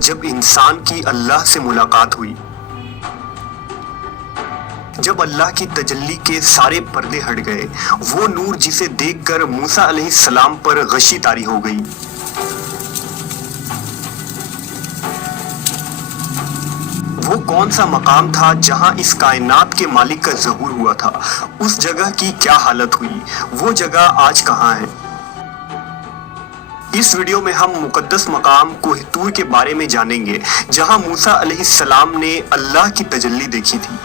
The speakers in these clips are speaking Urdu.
جب انسان کی اللہ سے ملاقات ہوئی، جب اللہ کی تجلی کے سارے پردے ہٹ گئے، وہ نور جسے دیکھ کر موسیٰ علیہ السلام پر غشی طاری ہو گئی، وہ کون سا مقام تھا جہاں اس کائنات کے مالک کا ظہور ہوا تھا؟ اس جگہ کی کیا حالت ہوئی؟ وہ جگہ آج کہاں ہے؟ اس ویڈیو میں ہم مقدس مقام کوہ طور کے بارے میں جانیں گے، جہاں موسیٰ علیہ السلام نے اللہ کی تجلی دیکھی تھی۔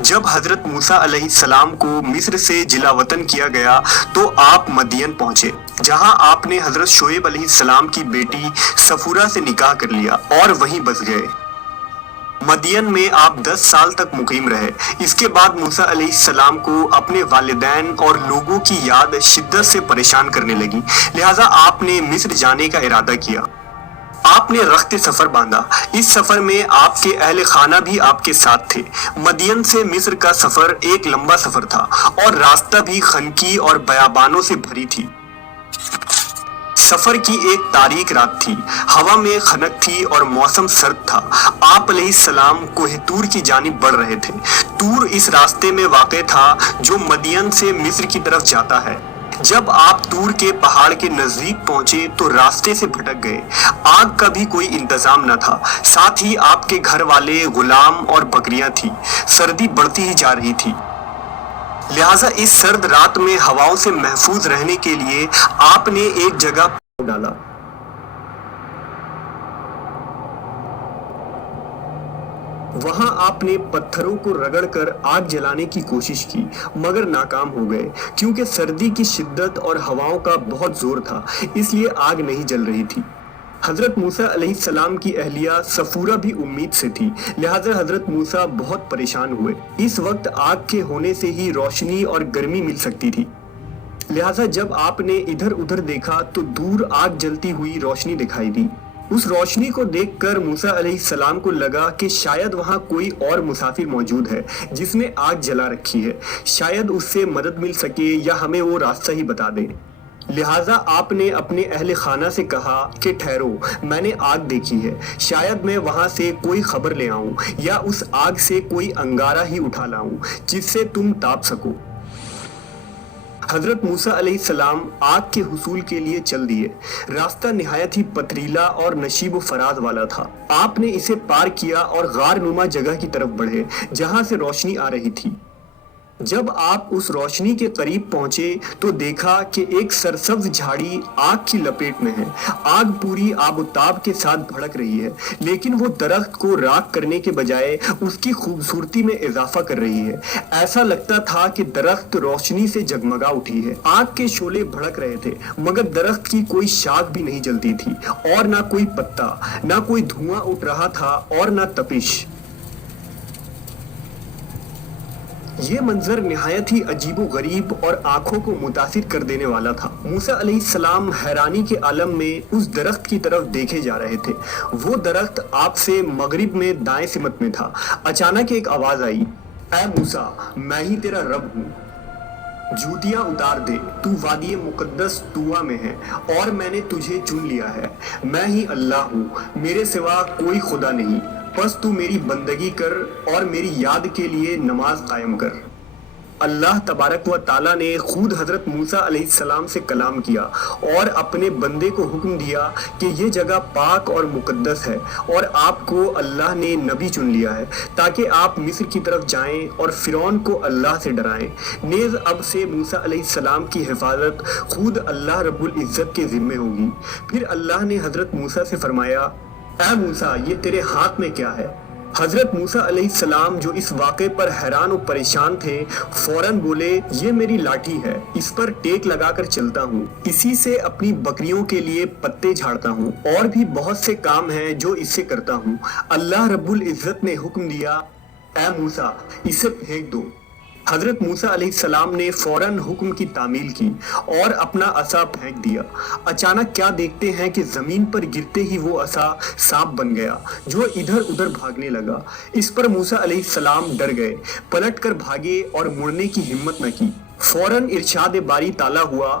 جب حضرت موسیٰ علیہ السلام کو مصر سے جلا وطن کیا گیا تو آپ مدین پہنچے، جہاں آپ نے حضرت شعیب علیہ السلام کی بیٹی صفورہ سے نکاح کر لیا اور وہیں بس گئے۔ مدین میں آپ 10 سال تک مقیم رہے۔ اس کے بعد موسیٰ علیہ السلام کو اپنے والدین اور لوگوں کی یاد شدت سے پریشان کرنے لگی، لہٰذا آپ نے مصر جانے کا ارادہ کیا۔ آپ نے رخت سفر باندھا۔ اس سفر میں آپ کے اہل خانہ بھی آپ کے ساتھ تھے۔ مدین سے مصر کا سفر ایک لمبا سفر تھا اور راستہ بھی خنکی اور بیابانوں سے بھری تھی۔ سفر کی ایک تاریک رات تھی، ہوا میں خنک تھی اور موسم سرد تھا۔ آپ علیہ السلام کوہ طور کی جانب بڑھ رہے تھے۔ طور اس راستے میں واقع تھا جو مدین سے مصر کی طرف جاتا ہے۔ جب آپ طور کے پہاڑ کے نزدیک پہنچے تو راستے سے بھٹک گئے۔ آگ کا بھی کوئی انتظام نہ تھا، ساتھ ہی آپ کے گھر والے، غلام اور بکریاں تھی۔ سردی بڑھتی ہی جا رہی تھی، لہٰذا اس سرد رات میں ہواؤں سے محفوظ رہنے کے لیے آپ نے ایک جگہ پاؤں ڈالا۔ وہاں آپ نے پتھروں کو رگڑ کر آگ جلانے کی کوشش کی، مگر ناکام ہو گئے، کیونکہ سردی کی شدت اور ہواؤں کا بہت زور تھا، اس لیے آگ نہیں جل رہی تھی۔ حضرت موسیٰ علیہ السلام کی اہلیہ صفورہ بھی امید سے تھی، لہٰذا حضرت موسیٰ بہت پریشان ہوئے۔ اس وقت آگ کے ہونے سے ہی روشنی اور گرمی مل سکتی تھی، لہٰذا جب آپ نے ادھر ادھر دیکھا تو دور آگ جلتی ہوئی روشنی دکھائی دی۔ اس روشنی کو دیکھ کر موسیٰ علیہ السلام کو لگا کہ شاید وہاں کوئی اور مسافر موجود ہے جس نے آگ جلا رکھی ہے، شاید اس سے مدد مل سکے یا ہمیں وہ راستہ ہی بتا دے۔ لہٰذا آپ نے اپنے اہل خانہ سے کہا کہ ٹھہرو، میں نے آگ دیکھی ہے، شاید میں وہاں سے کوئی خبر لے آؤں یا اس آگ سے کوئی انگارہ ہی اٹھا لاؤں جس سے تم تاپ سکو۔ حضرت موسیٰ علیہ السلام آگ کے حصول کے لیے چل دیے۔ راستہ نہایت ہی پتھریلا اور نشیب و فراز والا تھا۔ آپ نے اسے پار کیا اور غار نما جگہ کی طرف بڑھے جہاں سے روشنی آ رہی تھی۔ جب آپ اس روشنی کے قریب پہنچے تو دیکھا کہ ایک سرسبز جھاڑی آگ کی لپیٹ میں ہے۔ آگ پوری آب و تاب کے ساتھ بھڑک رہی ہے، لیکن وہ درخت کو راکھ کرنے کے بجائے اس کی خوبصورتی میں اضافہ کر رہی ہے۔ ایسا لگتا تھا کہ درخت روشنی سے جگمگا اٹھی ہے۔ آگ کے شعلے بھڑک رہے تھے، مگر درخت کی کوئی شاخ بھی نہیں جلتی تھی اور نہ کوئی پتا، نہ کوئی دھواں اٹھ رہا تھا اور نہ تپش۔ یہ منظر نہایت ہی عجیب و غریب اور آنکھوں کو متاثر کر دینے والا تھا۔ موسیٰ علیہ السلام حیرانی کے عالم میں اس درخت کی طرف دیکھے جا رہے تھے۔ وہ درخت آپ سے مغرب میں دائیں سمت میں تھا۔ اچانک ایک آواز آئی، اے موسیٰ، میں ہی تیرا رب ہوں، جوتیاں اتار دے، تو وادی مقدس طویٰ میں ہے اور میں نے تجھے چن لیا ہے۔ میں ہی اللہ ہوں، میرے سوا کوئی خدا نہیں، بس تو میری بندگی کر اور میری یاد کے لیے نماز قائم کر۔ اللہ تبارک و تعالیٰ نے خود حضرت موسیٰ علیہ السلام سے کلام کیا اور اپنے بندے کو حکم دیا کہ یہ جگہ پاک اور مقدس ہے اور آپ کو اللہ نے نبی چن لیا ہے تاکہ آپ مصر کی طرف جائیں اور فرعون کو اللہ سے ڈرائیں۔ نیز اب سے موسیٰ علیہ السلام کی حفاظت خود اللہ رب العزت کے ذمے ہوگی۔ پھر اللہ نے حضرت موسیٰ سے فرمایا، اے موسیٰ، یہ تیرے ہاتھ میں کیا ہے؟ حضرت موسیٰ علیہ السلام جو اس واقعے پر حیران و پریشان تھے، فوراً بولے، یہ میری لاٹھی ہے، اس پر ٹیک لگا کر چلتا ہوں، اسی سے اپنی بکریوں کے لیے پتے جھاڑتا ہوں، اور بھی بہت سے کام ہیں جو اس سے کرتا ہوں۔ اللہ رب العزت نے حکم دیا، اے موسیٰ، اسے پھینک دو۔ حضرت موسیٰ علیہ السلام نے فوراً حکم کی تعمیل کی اور اپنا عصا پھینک دیا۔ اچانک کیا دیکھتے ہیں کہ زمین پر گرتے ہی وہ عصا سانپ بن گیا جو ادھر ادھر بھاگنے لگا۔ اس پر موسیٰ علیہ السلام ڈر گئے، پلٹ کر بھاگے اور مڑنے کی ہمت نہ کی۔ فوراً ارشاد باری تعالیٰ ہوا،